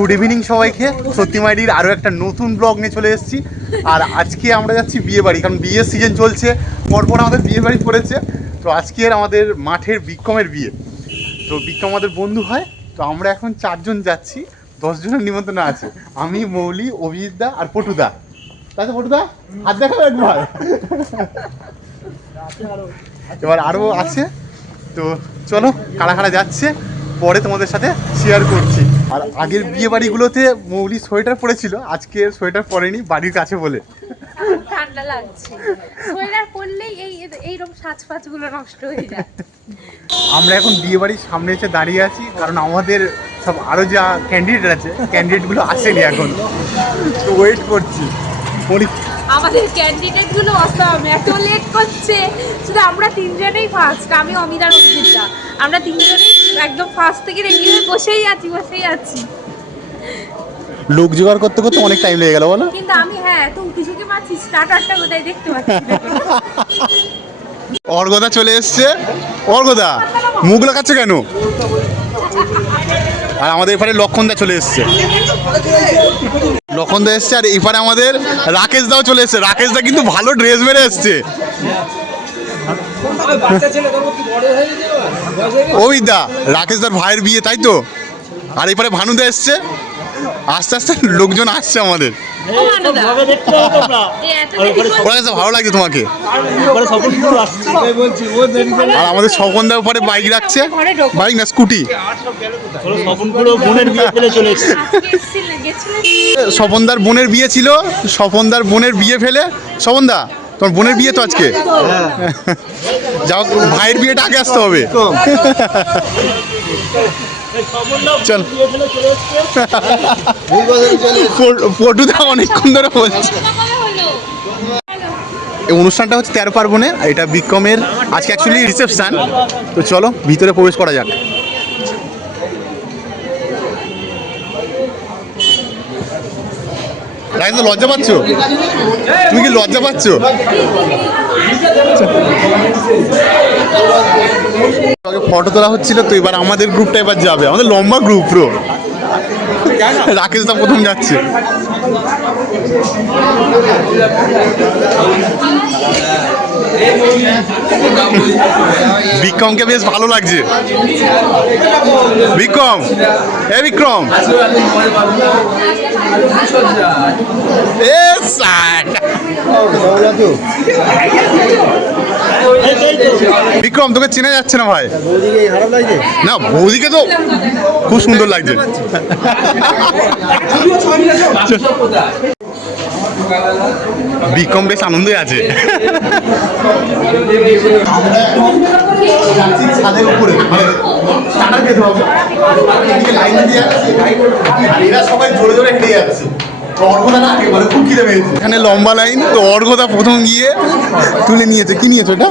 Good evening সবাইকে। সত্যিমাইডির আরও একটা নতুন ব্লগ নিয়ে চলে এসেছি। আর আজকে আমরা যাচ্ছি বিয়ে বাড়ি, কারণ বিয়ের সিজন চলছে, পরপর আমাদের বিয়ে বাড়ি পড়েছে। তো আজকের আমাদের মাঠের বিক্রমের বিয়ে। তো বিক্রম আমাদের বন্ধু হয়। তো আমরা এখন 4 জন যাচ্ছি, 10 জনের নিমন্ত্রণ আছে। আমি, মৌলি, অভিজিৎ দা আর পটুদা। তাই পটুদা হাত দেখাবে একবার। এবার আরও আছে। তো চলো কারা কারা যাচ্ছে পরে তোমাদের সাথে শেয়ার করছি। আর আগের বিয়ে বাড়িগুলোতে মৌলি সোয়েটার পরেছিল, আজকে সোয়েটার পরেনি বাড়ির কাছে বলে। ঠান্ডা লাগছে, সোয়েটার পরলেই এইরকম সাজপাজগুলো নষ্ট হয়ে যায়। আমরা এখন বিয়ে বাড়ির সামনে এসে দাঁড়িয়ে আছি, কারণ আমাদের সব আরও যা ক্যান্ডিডেট আছে ক্যান্ডিডেটগুলো আসেনি এখন, তো ওয়েট করছি। আমাদের ক্যান্ডিডেটগুলো অসম, এত লেট করছে। শুধু আমরা 3 জনেই ফার্স্ট, আমি অমিত আর অভিজিৎ। আমরা 3 জনেই একদম ফার্স্ট থেকে রেডি হয়ে বসেই আছি। লোক জোগাড় করতে করতে অনেক টাইম লেগে গেল বলো। কিন্তু আমি তো কিছুকে পাচ্ছি, স্টার্টারটা কোথায় দেখতে পাচ্ছি। অর্গদা চলে এসছে। অর্গদা মুখ লাগাচ্ছে কেন? আর আমাদের এপারে লক্ষণদা চলে এসছে। লক্ষণদা এসছে, আর এপারে আমাদের রাকেশ দাও চলে এসছে। রাকেশ দা কিন্তু ভালো ড্রেস মেরে এসছে। অভিদা রাকেশ দার ভাইয়ের বিয়ে, তাই তো? আর এপারে ভানুদা এসছে। আস্তে আস্তে লোকজন আসছে আমাদের। ভালো লাগছে তোমাকে? আর আমাদের স্বপনদার উপরে বাইক রাখছে, বাইক না স্কুটি। স্বপনদার বোনের বিয়ে ছিল, স্বপনদার বোনের বিয়ে ফেলে। স্বপনদা তোমার বোনের বিয়ে তো আজকে, যাও ভাইয়ের বিয়েটা আগে আসতে হবে। চল পটুদা অনেকক্ষণ ধরে বলছে। এই অনুষ্ঠানটা হচ্ছে 13 পার্বণে, এটা বিক্রমের আজকে অ্যাকচুয়ালি রিসেপশন। তো চলো ভিতরে প্রবেশ করা যাক। লজ্জা পাচ্ছ? তুমি কি লজ্জা পাচ্ছ? ফটো তোলা হচ্ছিল, তো এবার আমাদের গ্রুপটা এবার যাবে, আমাদের লম্বা গ্রুপ পুরো। রাকেশ দা প্রথম যাচ্ছে। বিক্রমকে বেশ ভালো লাগছে। বিক্রম, এ বিক্রম, বিক্রম তোকে চেনা যাচ্ছে না ভাই। না বৌদিকে তো খুব সুন্দর লাগছে। বিক্রম বেশ আনন্দই আছে। এখানে লম্বা লাইন, তো অর্ঘদা প্রথম গিয়ে তুলে নিয়েছে। কি নিয়েছো এটা?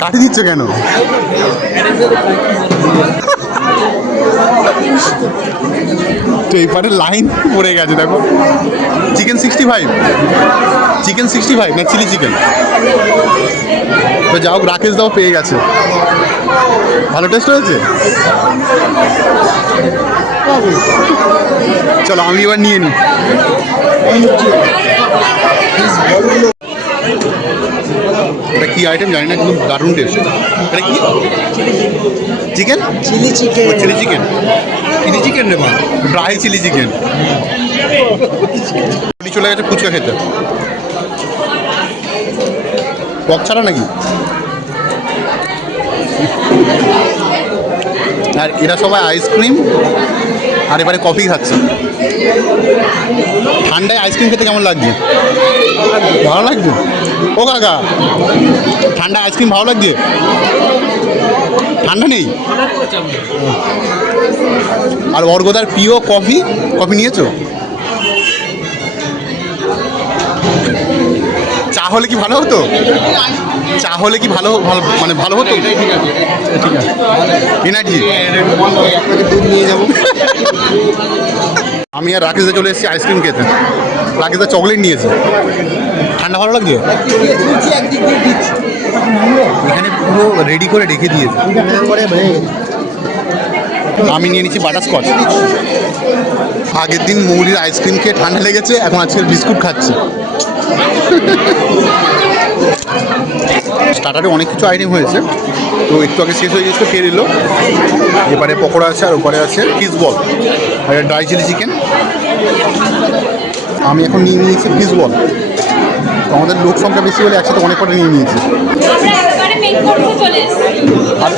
কাটি দিচ্ছ কেন? তো এইবারে লাইন পড়ে গেছে দেখো। চিকেন 65, চিকেন 65 না চিলি চিকেন? তো যাও, রাকেশ দাও পেয়ে গেছে। ভালো টেস্ট হয়েছে। চলো আমি এবার নিয়ে নিই। এটা কি আইটেম জানি না, কিন্তু দারুণ টেস্ট। এটা কি? Chicken chilli chicken, chilli chicken, chilli chicken রে মা, ড্রাই চিলি চিকেন। চলে গেছে ফুচকা খেতে। টক ছাড়া নাকি? আর এরা সবাই আইসক্রিম আর এবারে কফি খাচ্ছে। ঠান্ডায় আইসক্রিম খেতে কেমন লাগছে? ভালো লাগছে? ও কাকা, ঠান্ডা আইসক্রিম ভালো লাগছে? ঠান্ডা নেই? আর অর্ঘদার প্রিয় কফি, কফি নিয়েছো? চা হলে কি ভালো হতো? চা হলে কি ভালো মানে ভালো হতো? ঠিক আছে, এনার্জি নিয়ে যাবো। আমি আর রাকেশদা চলে এসেছি আইসক্রিম খেতে। রাকেশদা চকলেট নিয়েছে। ঠান্ডা ভালো লাগছে? এখানে পুরো রেডি করে রেখে দিয়েছে। আমি নিয়ে নিচ্ছি বাটারস্কচ। আগের দিন মৌলির আইসক্রিম খেয়ে ঠান্ডা লেগেছে, এখন আজকের বিস্কুট খাচ্ছি। স্টার্টারে অনেক কিছু আইটেম হয়েছে, তো একটু আগে শেষ হয়ে গেছিলো, ফের এলো। এবারে পকোড়া আছে, আর ওপারে আছে ফিশ বল, আর ড্রাই চিলি চিকেন। আমি এখন নিয়ে নিয়েছি ফিশ বল। তো আমাদের লোক সংখ্যা বেশি হলে একসাথে অনেক কটা নিয়ে নিয়েছি। আর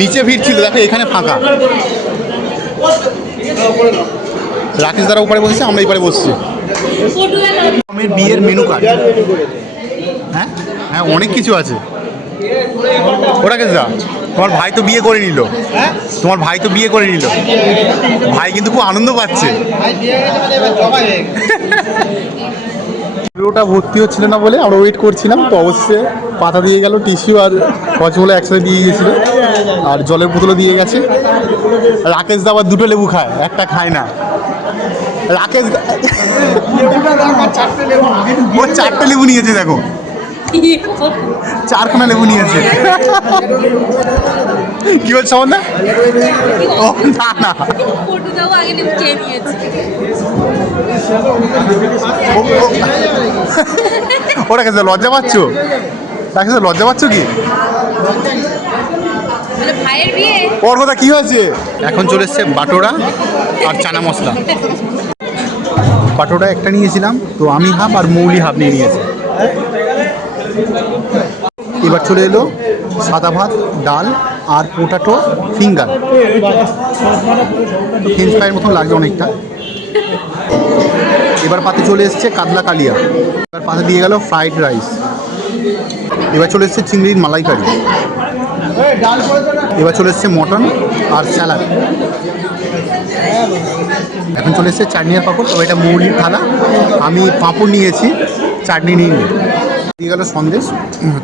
নিচে ভিড় ছিল, দেখো এখানে ফাঁকা। রাকেশ দ্বারা উপরে বসেছে, আমরা এবারে বসছি। আমার বিয়ের মেনু কার্ড, হ্যাঁ হ্যাঁ অনেক কিছু আছে। ওরা কেস দা, তোমার ভাই তো বিয়ে করে নিল, তোমার ভাই তো বিয়ে করে নিল, ভাই কিন্তু খুব আনন্দ পাচ্ছে। পুরোটা ভর্তি হচ্ছিল না বলে আমরা ওয়েট করছিলাম, তো অবশ্যই পাতা দিয়ে গেল, টিস্যু আর হজমোলা একসাথে দিয়ে গেছিলো, আর জলের বোতলও দিয়ে গেছে। রাকেশ দা আবার দুটো লেবু খায়, একটা খায় না। রাকেশ ও 4টে লেবু নিয়েছে, দেখো 4খানা লেবু নিয়েছে। কি বলছে আমার না? ও না না, ওরা কাছে লজ্জা পাচ্ছ? তাকে লজ্জা পাচ্ছ কি? ওর কথা কি হয়েছে? এখন চলে এসছে বাটোরা আর চানা মশলা। বাটোরা একটা নিয়েছিলাম, তো আমি হাফ আর মৌলি হাফ নিয়ে নিয়েছি। এবার চলে এলো সাদা ভাত, ডাল আর পোটাটো ফিঙ্গার। ফ্রেঞ্চ ফ্রাইয়ের মতন লাগছে অনেকটা। এবার পাতে চলে এসছে কাতলা কালিয়া। এবার পাতে দিয়ে গেল ফ্রাইড রাইস। এবার চলে এসছে চিংড়ির মালাইকারি। এবার চলে এসছে মটন আর স্যালাড। এখন চলে এসছে চাটনি আর পাঁপড়। তো এটা মৌলির থালা, আমি পাঁপড় নিয়েছি, চাটনি নিয়ে নিই। দিয়ে গেল সন্দেশ,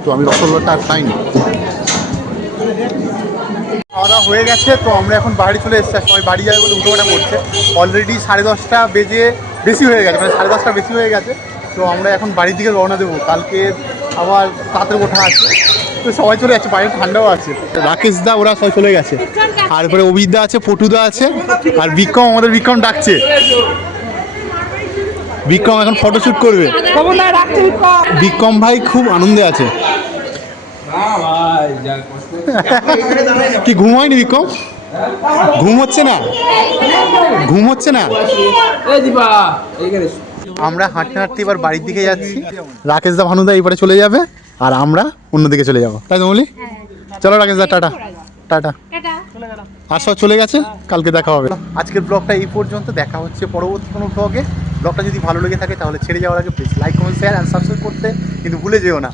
তো আমি রসগোল্লাটা আর খাইনি। খাওয়া দাওয়া হয়ে গেছে, তো আমরা এখন বাড়ি চলে এসেছি। সবাই বাড়ি যাবে বলে উঠোটা করছে। অলরেডি 10:30 বেজে বেশি হয়ে গেছে, মানে 10:30 বেশি হয়ে গেছে। তো আমরা এখন বাড়ির দিকে রওনা দেবো, কালকে আবার তাড়াতাড়ি ওঠা আছে। তো সবাই চলে যাচ্ছে, বাইরে ঠান্ডাও আছে। রাকেশ দা ওরা সবাই চলে গেছে, আর এরপরে অভিদা আছে, পটুদা আছে, আর বিক্রম, আমাদের বিক্রম ডাকছে। বিক্রম এখন ফটোশ্যুট করবে। বিক্রম ভাই খুব আনন্দে আছে। কি ঘুম হয়নি বিক্রম? ঘুম হচ্ছে না? ঘুম হচ্ছে না? আমরা হাঁটতে হাঁটতে এবার বাড়ির দিকে যাচ্ছি। রাকেশ দা, ভানুদা এবারে চলে যাবে, আর আমরা অন্যদিকে চলে যাবো, তাই তো বলি? চলো রাকেশ দা, টাটা টাটা। আর সব চলে গেছে, কালকে দেখা হবে। আজকের ব্লগটা এই পর্যন্ত, দেখা হচ্ছে পরবর্তী কোনো ব্লগে। ব্লগটা যদি ভালো লেগে থাকে তাহলে ছেড়ে যাওয়ার আগে please like, comment, share and subscribe করতে কিন্তু ভুলে যেও না।